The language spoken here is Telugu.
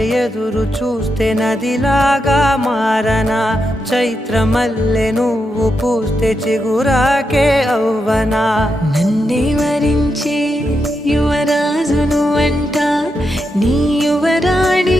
ఎదురు చూస్తే నదిలాగా మారనా, చైత్రమల్లె నువ్వు పూస్తే చిగురాకే అవ్వనా. నన్నే వరించే యువరాజును అంట నీ యువరాణి